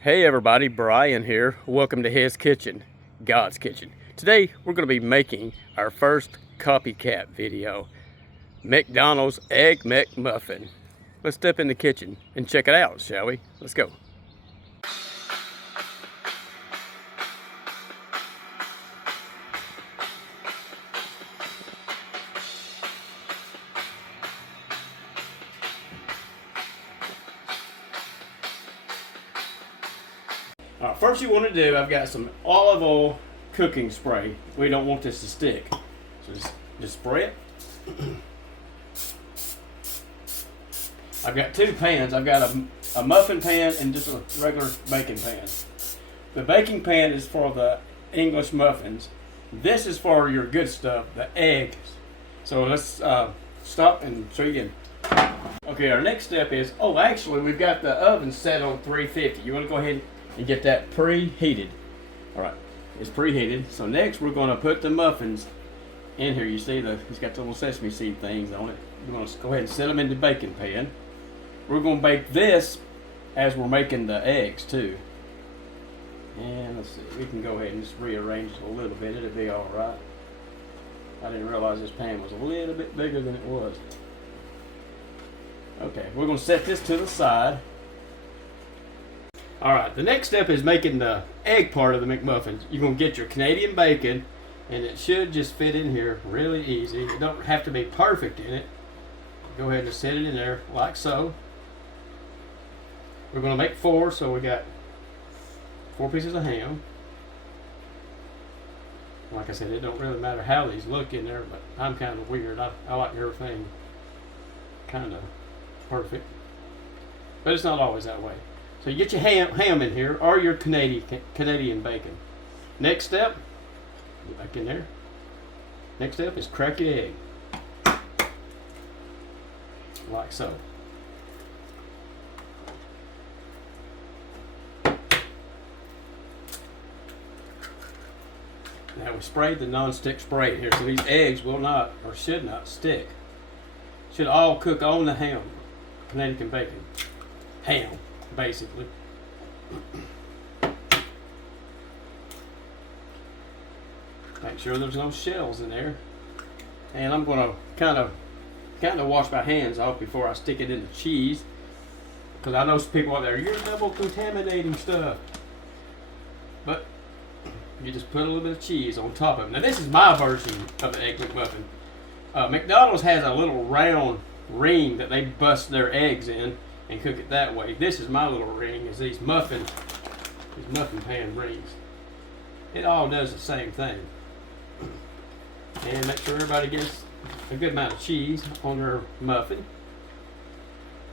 Hey everybody, Brian here. Welcome to his kitchen, God's kitchen. Today we're going to be making our first copycat video, McDonald's Egg McMuffin. Let's step in the kitchen and check it out, shall we? Let's go. First you want to do, I've got some olive oil cooking spray. We don't want this to stick. So just spray it. I've got two pans. I've got a muffin pan and just a regular baking pan. The baking pan is for the English muffins. This is for your good stuff, the eggs. So let's stop and show you again. Okay, our next step is, actually we've got the oven set on 350. You want to go ahead and get that preheated. All right, it's preheated. So next we're going to put the muffins in here. You see it's got the little sesame seed things on it. We're going to go ahead and set them in the baking pan. We're going to bake this as we're making the eggs too. And let's see, we can go ahead and just rearrange it a little bit. It'll be all right. I didn't realize this pan was a little bit bigger than it was. Okay, we're going to set this to the side. Alright, the next step is making the egg part of the McMuffins. You're going to get your Canadian bacon, and it should just fit in here really easy. You don't have to be perfect in it. Go ahead and set it in there like so. We're going to make 4, so we got 4 pieces of ham. Like I said, it don't really matter how these look in there, but I'm kind of weird. I like everything kind of perfect. But it's not always that way. So you get your ham in here, or your Canadian bacon. Next step, get back in there. Next step is crack your egg. Like so. Now we sprayed the non-stick spray in here, so these eggs will not, or should not, stick. Should all cook on the ham, Canadian bacon. Ham, basically. Make sure there's no shells in there. And I'm going to kind of wash my hands off before I stick it in the cheese. Because I know some people out there, you're double contaminating stuff. But you just put a little bit of cheese on top of it. Now this is my version of the Egg McMuffin. McDonald's has a little round ring that they bust their eggs in and cook it that way. This is my little ring, is these muffin pan rings. It all does the same thing. And make sure everybody gets a good amount of cheese on their muffin.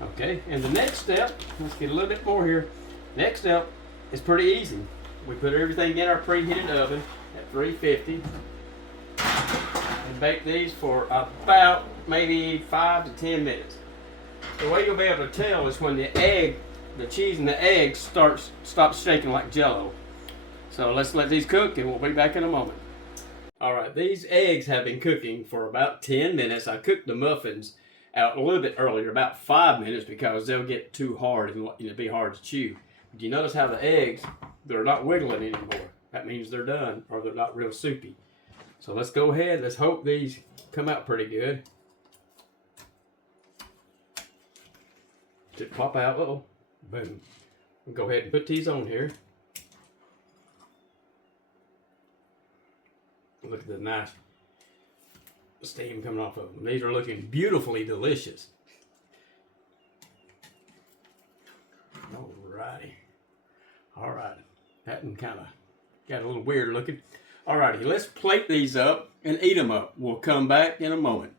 Okay, and the next step, let's get a little bit more here. Next step is pretty easy. We put everything in our preheated oven at 350 and bake these for about maybe 5 to 10 minutes. The way you'll be able to tell is when the cheese and the egg stops shaking like jello. So let's let these cook and we'll be back in a moment. Alright, these eggs have been cooking for about 10 minutes. I cooked the muffins out a little bit earlier, about 5 minutes, because they'll get too hard and it'll be hard to chew. But you notice how the eggs, they're not wiggling anymore. That means they're done, or they're not real soupy. So let's go ahead, let's hope these come out pretty good. Just pop out, boom. We'll go ahead and put these on here. Look at the nice steam coming off of them. These are looking beautifully delicious. Alrighty. Alright. That one kind of got a little weird looking. Alrighty, let's plate these up and eat them up. We'll come back in a moment.